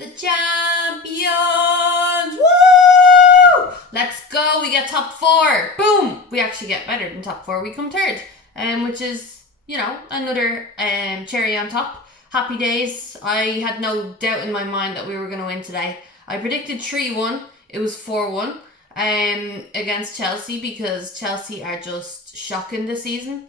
The champions! Woo! Let's go. We get top 4. Boom! We actually get better than top 4. We come third, which is, another cherry on top. Happy days. I had no doubt in my mind that we were going to win today. I predicted 3-1. It was 4-1 against Chelsea because Chelsea are just shocking this season.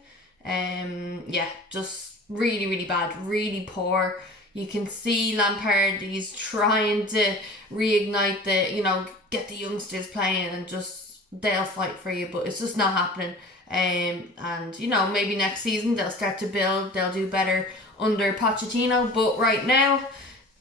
Just really, really bad. Really poor. You can see Lampard, he's trying to reignite get the youngsters playing and just they'll fight for you, but it's just not happening. And maybe next season they'll start to build, they'll do better under Pochettino, but right now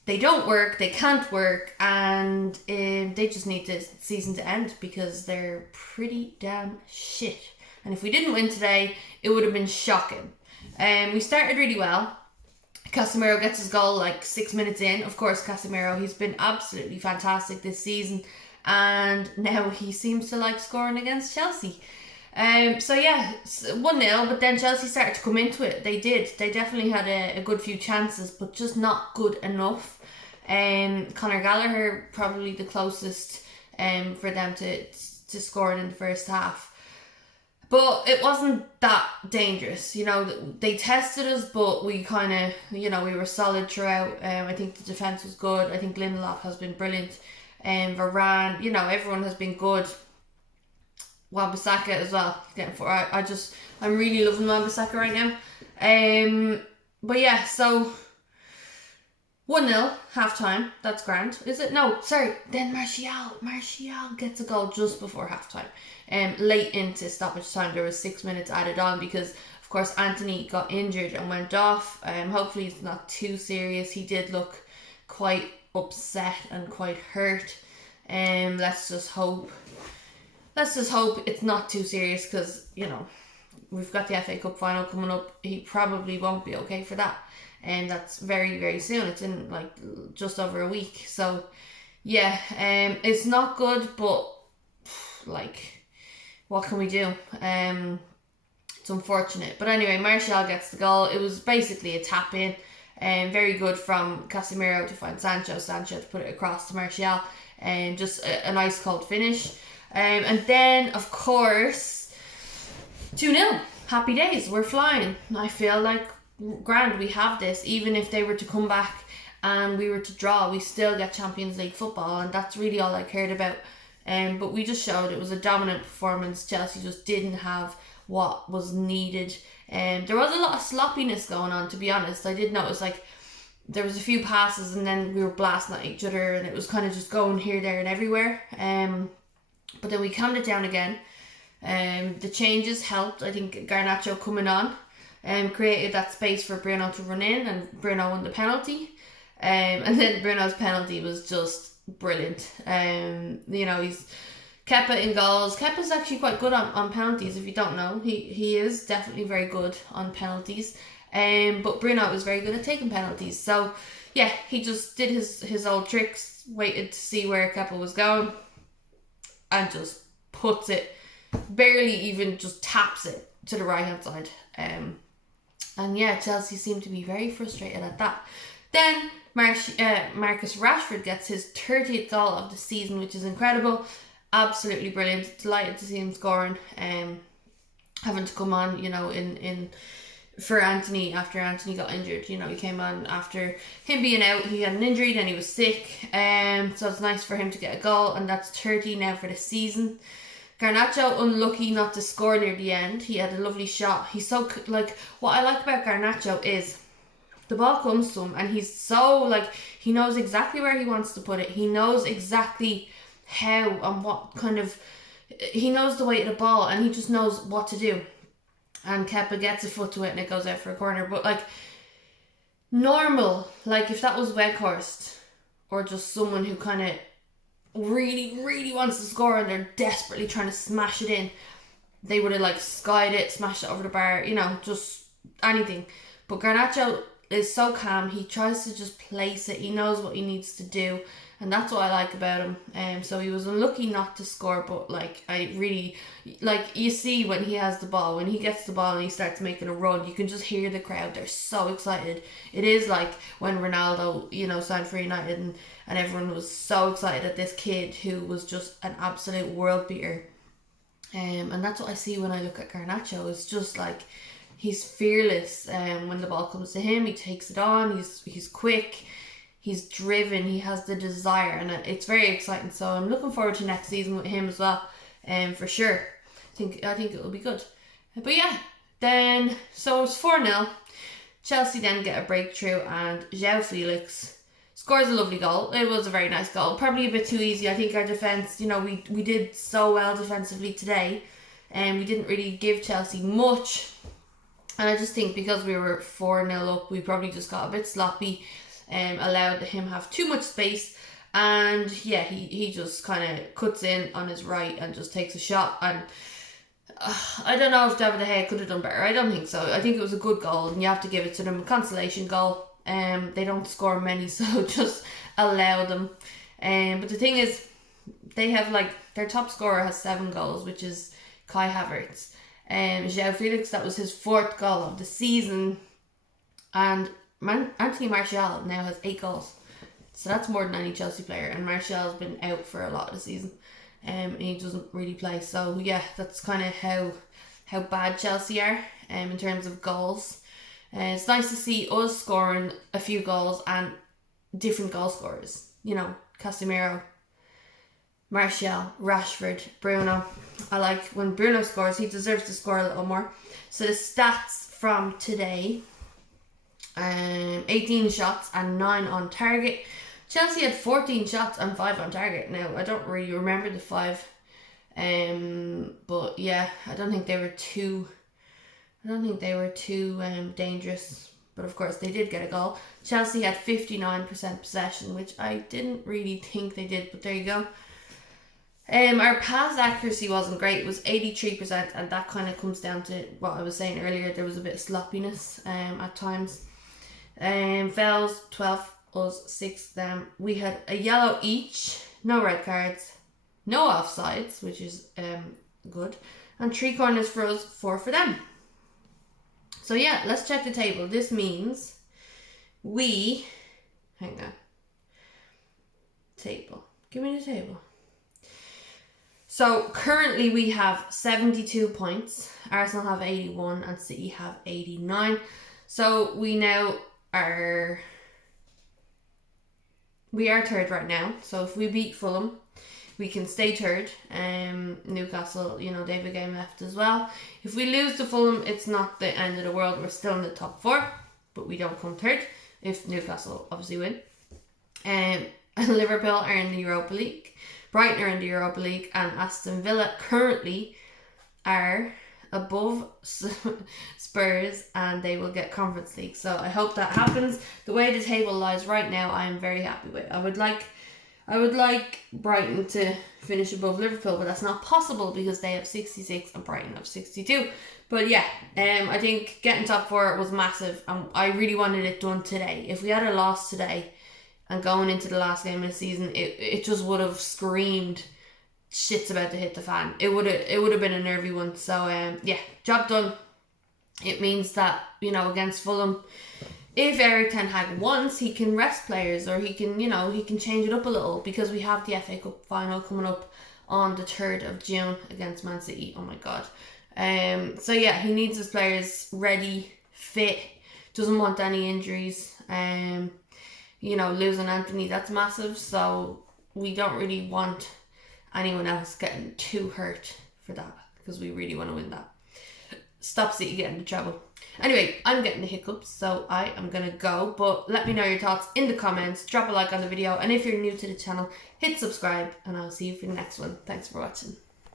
they don't work, they can't work, and they just need this season to end because they're pretty damn shit. And if we didn't win today, it would have been shocking. We started really well. Casemiro gets his goal like 6 minutes in. Of course, Casemiro, he's been absolutely fantastic this season, and now he seems to like scoring against Chelsea. 1-0, but then Chelsea started to come into it. They did. They definitely had a good few chances, but just not good enough. Conor Gallagher probably the closest for them to scoring in the first half. But it wasn't that dangerous. They tested us, but we kind of, we were solid throughout. I think the defence was good. I think Lindelof has been brilliant. Varane, everyone has been good. Wan-Bissaka as well. I'm really loving Wan-Bissaka right now. So 1-0, half time. That's grand. Is it? No, sorry. Then Martial gets a goal just before half time. Late into stoppage time, there was 6 minutes added on because, of course, Anthony got injured and went off. Hopefully it's not too serious. He did look quite upset and quite hurt. Let's just hope it's not too serious because, we've got the FA Cup final coming up. He probably won't be okay for that. And that's very, very soon. It's in just over a week. So, it's not good, but what can we do? It's unfortunate. But anyway, Martial gets the goal. It was basically a tap in. Very good from Casemiro to find Sancho. Sancho to put it across to Martial. And just a nice cold finish. And then, of course, 2-0. Happy days. We're flying. I feel like grand, we have this. Even if they were to come back and we were to draw, we still get Champions League football, and that's really all I cared about. But we just showed it was a dominant performance. Chelsea just didn't have what was needed. There was a lot of sloppiness going on, to be honest. I did notice there was a few passes and then we were blasting at each other and it was kind of just going here, there and everywhere. But then we calmed it down again. The changes helped. I think Garnacho coming on created that space for Bruno to run in, and Bruno won the penalty. And then Bruno's penalty was just brilliant. He's Kepa in goals. Kepa's actually quite good on penalties, if you don't know. He is definitely very good on penalties. But Bruno was very good at taking penalties. So yeah, he just did his old tricks, waited to see where Kepa was going, and just puts it, barely even just taps it to the right hand side. Chelsea seem to be very frustrated at that. Then Marcus Rashford gets his 30th goal of the season, which is incredible. Absolutely brilliant. Delighted to see him scoring. Having to come on, for Anthony after Anthony got injured. He came on after him being out. He had an injury, then he was sick. So it's nice for him to get a goal, and that's 30 now for the season. Garnacho unlucky not to score near the end. He had a lovely shot. He's so what I like about Garnacho is the ball comes to him and he's so he knows exactly where he wants to put it. He knows exactly how and what he knows the weight of the ball, and he just knows what to do. And Kepa gets a foot to it and it goes out for a corner. But normal, if that was Weghorst or just someone who kind of really, really wants to score and they're desperately trying to smash it in, they would have skied it, smashed it over the bar, just anything. But Garnacho, is so calm. He tries to just place it. He knows what he needs to do, and that's what I like about him. So he was unlucky not to score, but like I really like, you see when he has the ball, when he gets the ball and he starts making a run, you can just hear the crowd. They're so excited. It is like when Ronaldo, you know, signed for United, and everyone was so excited at this kid who was just an absolute world beater. And that's what I see when I look at Garnacho. It's just like, he's fearless. When the ball comes to him, he takes it on. He's quick. He's driven. He has the desire, and it's very exciting. So I'm looking forward to next season with him as well. For sure. I think it will be good. But yeah, then so it's 4-0. Chelsea then get a breakthrough, and João Felix scores a lovely goal. It was a very nice goal. Probably a bit too easy. I think our defence, you know, we did so well defensively today, and we didn't really give Chelsea much. And I just think because we were 4-0 up, we probably just got a bit sloppy, allowed him have too much space. And yeah, he just kind of cuts in on his right and just takes a shot. And I don't know if David De Gea could have done better. I don't think so. I think it was a good goal, and you have to give it to them. A consolation goal. They don't score many, so just allow them. But the thing is, they have like, their top scorer has 7 goals, which is Kai Havertz. João Felix, that was his 4th goal of the season, and Anthony Martial now has 8 goals. So that's more than any Chelsea player, and Martial's been out for a lot of the season, and he doesn't really play. So yeah, that's kind of how bad Chelsea are in terms of goals. It's nice to see us scoring a few goals and different goal scorers. You know, Casemiro, Martial, Rashford, Bruno. I like when Bruno scores. He deserves to score a little more. So the stats from today: 18 shots and 9 on target. Chelsea had 14 shots and 5 on target. Now, I don't really remember the 5. But yeah, I don't think they were too dangerous. But of course, they did get a goal. Chelsea had 59% possession, which I didn't really think they did, but there you go. Our pass accuracy wasn't great. It was 83%, and that kind of comes down to what I was saying earlier. There was a bit of sloppiness at times. Fouls, 12, us 6 them. We had a yellow each, no red cards, no offsides, which is good, and 3 corners for us, 4 for them. So yeah, let's check the table. This means hang on, table, give me the table. So currently we have 72 points. Arsenal have 81 and City have 89. So we now are 3rd right now. So if we beat Fulham, we can stay 3rd. Newcastle, you know, they have a game left as well. If we lose to Fulham, it's not the end of the world. We're still in the top 4, but we don't come 3rd if Newcastle obviously win. Liverpool are in the Europa League. Brighton are in the Europa League, and Aston Villa currently are above Spurs, and they will get Conference League. So I hope that happens. The way the table lies right now, I am very happy with. I would like Brighton to finish above Liverpool, but that's not possible because they have 66 and Brighton have 62. But yeah, I think getting top 4 was massive, and I really wanted it done today. If we had a loss today and going into the last game of the season, it just would have screamed shit's about to hit the fan. It would have been a nervy one. So yeah, job done. It means that, you know, against Fulham, if Eric Ten Hag wants, he can rest players, or he can change it up a little, because we have the FA Cup final coming up on the 3rd of June against Man City. Oh my god. So yeah, he needs his players ready, fit, doesn't want any injuries. You know, losing Anthony, that's massive, so we don't really want anyone else getting too hurt for that, because we really want to win that. Stop City getting into trouble. Anyway, I'm getting the hiccups, so I am going to go, but let me know your thoughts in the comments, drop a like on the video, and if you're new to the channel, hit subscribe, and I'll see you for the next one. Thanks for watching.